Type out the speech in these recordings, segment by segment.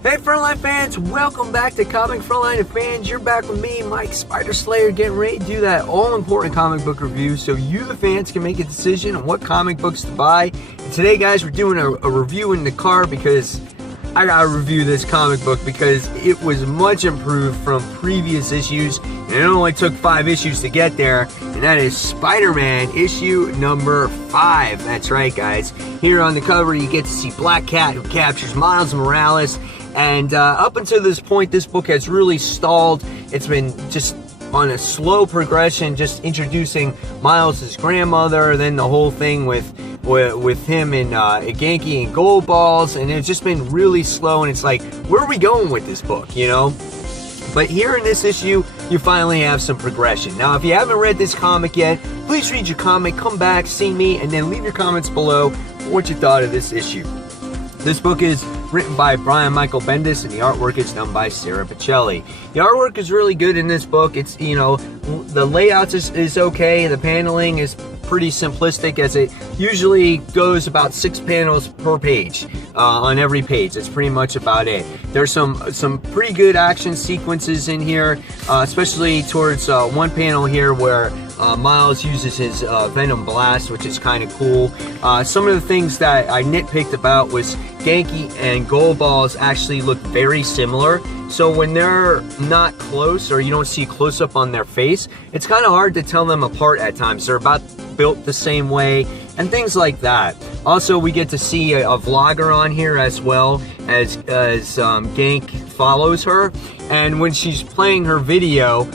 Hey Frontline fans, welcome back to Comic Frontline fans. You're back with me, Mike Spider Slayer, getting ready to do that all-important comic book review so you, the fans, can make a decision on what comic books to buy. And today, guys, we're doing a review in the car because I gotta review this comic book because it was much improved from previous issues, and it only took 5 issues to get there, and that is Spider-Man issue number 5. That's right, guys. Here on the cover, you get to see Black Cat, who captures Miles Morales. And up until this point, this book has really stalled. It's been just on a slow progression, just introducing Miles' grandmother, then the whole thing with him and Genki and Gold Balls, and it's just been really slow, and it's like, where are we going with this book, you know? But here in this issue, you finally have some progression. Now, if you haven't read this comic yet, please read your comic, come back, see me, and then leave your comments below what you thought of this issue. This book is written by Brian Michael Bendis, and the artwork is done by Sarah Pichelli. The artwork is really good in this book. It's, you know, the layout is okay. The paneling is pretty simplistic, as it usually goes about 6 panels per page on every page. That's pretty much about it. There's some pretty good action sequences in here, especially towards one panel here where Miles uses his Venom Blast, which is kind of cool. Some of the things that I nitpicked about was Genki and Gold Balls actually look very similar. So when they're not close, or you don't see close up on their face, it's kind of hard to tell them apart at times. They're about built the same way and things like that. Also, we get to see a vlogger on here as well, as Genk follows her, and when she's playing her video,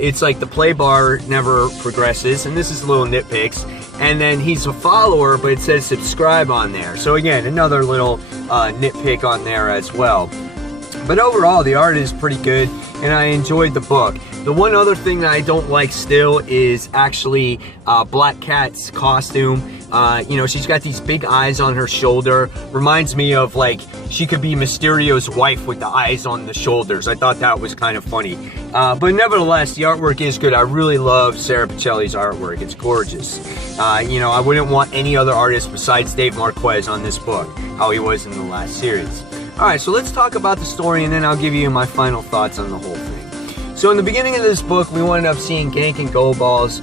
it's like the play bar never progresses, and this is little nitpicks. And then he's a follower, but it says subscribe on there. So again, another little nitpick on there as well. But overall, the art is pretty good, and I enjoyed the book. The one other thing that I don't like still is actually Black Cat's costume. You know, she's got these big eyes on her shoulder. Reminds me of, like, she could be Mysterio's wife with the eyes on the shoulders. I thought that was kind of funny. But nevertheless, the artwork is good. I really love Sarah Pichelli's artwork. It's gorgeous. You know, I wouldn't want any other artist besides Dave Marquez on this book, how he was in the last series. Alright, so let's talk about the story, and then I'll give you my final thoughts on the whole thing. So in the beginning of this book, we wound up seeing Genk and Gold Balls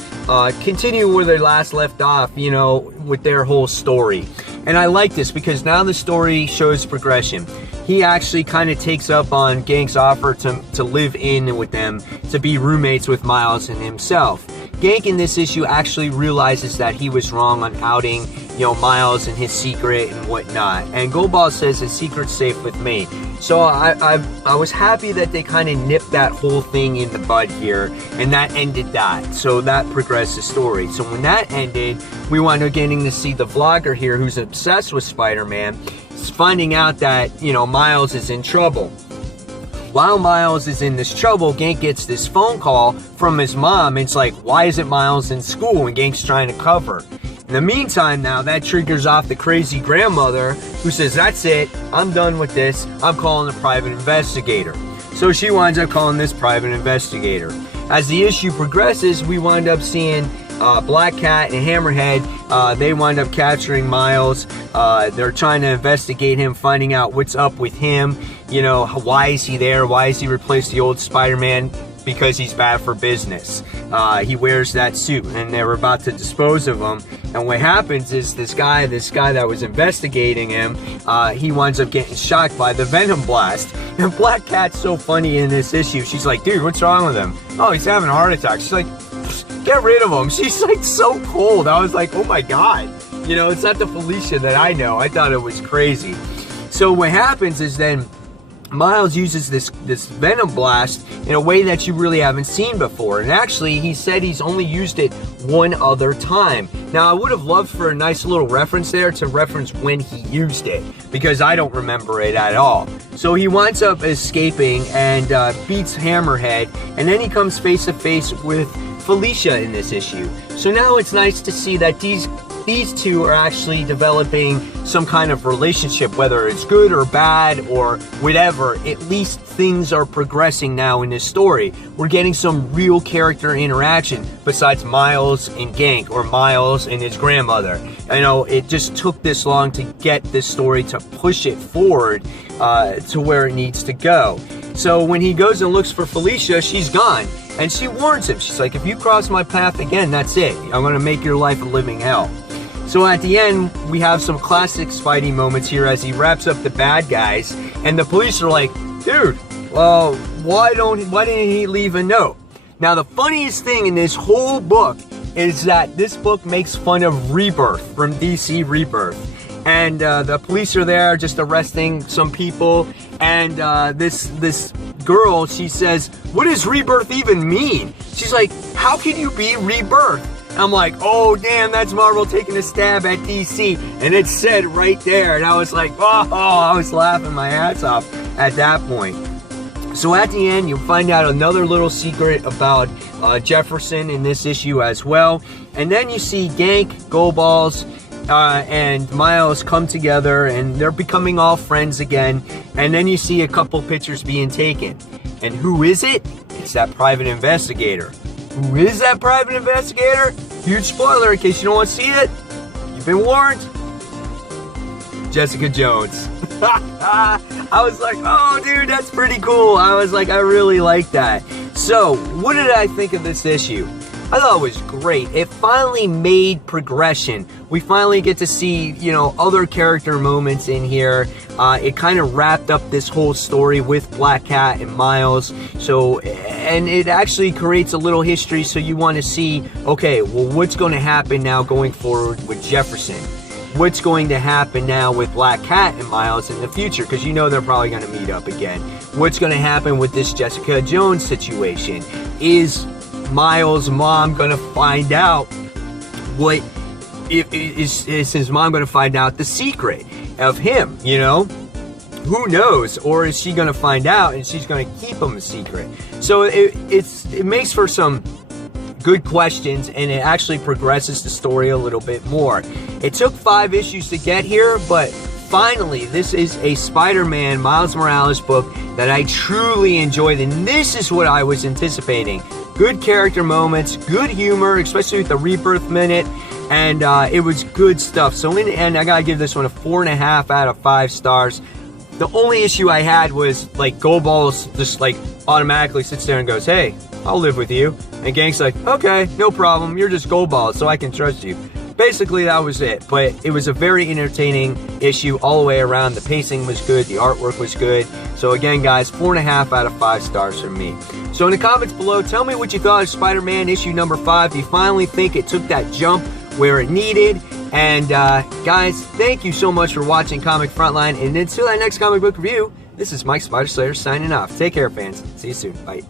continue where they last left off, you know, with their whole story. And I like this because now the story shows progression. He actually kind of takes up on Genk's offer to live in with them, to be roommates with Miles and himself. Genk in this issue actually realizes that he was wrong on outing, you know, Miles and his secret and whatnot. And Gold Ball says his secret's safe with me. So I was happy that they kind of nipped that whole thing in the bud here, and that ended that. So that progressed the story. So when that ended, we wound up getting to see the vlogger here, who's obsessed with Spider-Man, finding out that, you know, Miles is in trouble. While Miles is in this trouble, Genk gets this phone call from his mom. It's like, why isn't Miles in school? And Genk's trying to cover. In the meantime, now that triggers off the crazy grandmother, who says, that's it, I'm done with this, I'm calling a private investigator. So she winds up calling this private investigator. As the issue progresses, we wind up seeing Black Cat and Hammerhead. They wind up capturing Miles. They're trying to investigate him, finding out what's up with him. You know, why is he there? Why has he replaced the old Spider-Man? Because he's bad for business. He wears that suit, and they're about to dispose of him. And what happens is this guy that was investigating him, he winds up getting shocked by the Venom Blast. And Black Cat's so funny in this issue. She's like, dude, what's wrong with him? Oh, he's having a heart attack. She's like, get rid of him. She's like so cold. I was like, oh my God. You know, it's not the Felicia that I know. I thought it was crazy. So what happens is then Miles uses this Venom Blast in a way that you really haven't seen before. And actually, he said he's only used it one other time. Now, I would have loved for a nice little reference there to reference when he used it, because I don't remember it at all. So he winds up escaping and beats Hammerhead, and then he comes face to face with Felicia in this issue. So now it's nice to see that these these two are actually developing some kind of relationship, whether it's good or bad or whatever. At least things are progressing now in this story. We're getting some real character interaction besides Miles and Gank, or Miles and his grandmother. You know, it just took this long to get this story to push it forward to where it needs to go. So when he goes and looks for Felicia, she's gone. And she warns him. She's like, if you cross my path again, that's it. I'm going to make your life a living hell. So at the end, we have some classic Spidey moments here as he wraps up the bad guys. And the police are like, dude, well, why didn't he leave a note? Now, the funniest thing in this whole book is that this book makes fun of Rebirth from DC Rebirth. And the police are there just arresting some people. And this girl, she says, what does rebirth even mean? She's like, how can you be rebirth? And I'm like, oh damn, that's Marvel taking a stab at DC. And it said right there. And I was like, oh, I was laughing my ass off at that point. So at the end, you'll find out another little secret about Jefferson in this issue as well. And then you see Gank, Goldballs, and Miles come together, and they're becoming all friends again. And then you see a couple pictures being taken. And who is it? It's that private investigator. Who is that private investigator? Huge spoiler in case you don't want to see it. You've been warned. Jessica Jones. I was like, oh dude, that's pretty cool. I was like, I really like that. So, what did I think of this issue? I thought it was great. It finally made progression. We finally get to see, you know, other character moments in here. It kind of wrapped up this whole story with Black Cat and Miles. So, and it actually creates a little history, so you want to see, okay, well, what's going to happen now going forward with Jefferson? What's going to happen now with Black Cat and Miles in the future? Because you know they're probably going to meet up again. What's going to happen with this Jessica Jones situation? Is Miles' mom gonna find out what is his mom gonna find out the secret of him, you know? Who knows? Or is she gonna find out and she's gonna keep him a secret? So it makes for some good questions, and it actually progresses the story a little bit more. It took 5 issues to get here, but finally, this is a Spider-Man Miles Morales book that I truly enjoyed, and this is what I was anticipating. Good character moments, good humor, especially with the Rebirth minute, and it was good stuff. So in the end, I gotta give this one a 4.5 out of 5 stars. The only issue I had was, like, Goldballs just, like, automatically sits there and goes, hey, I'll live with you. And Gank's like, okay, no problem, you're just Goldballs, so I can trust you. Basically, that was it, but it was a very entertaining issue all the way around. The pacing was good, the artwork was good. So again, guys, 4.5 out of 5 stars from me. So in the comments below, tell me what you thought of Spider-Man issue number 5. Do you finally think it took that jump where it needed? And guys, thank you so much for watching Comic Frontline. And until that next comic book review, this is Mike Spider Slayer signing off. Take care, fans. See you soon. Bye.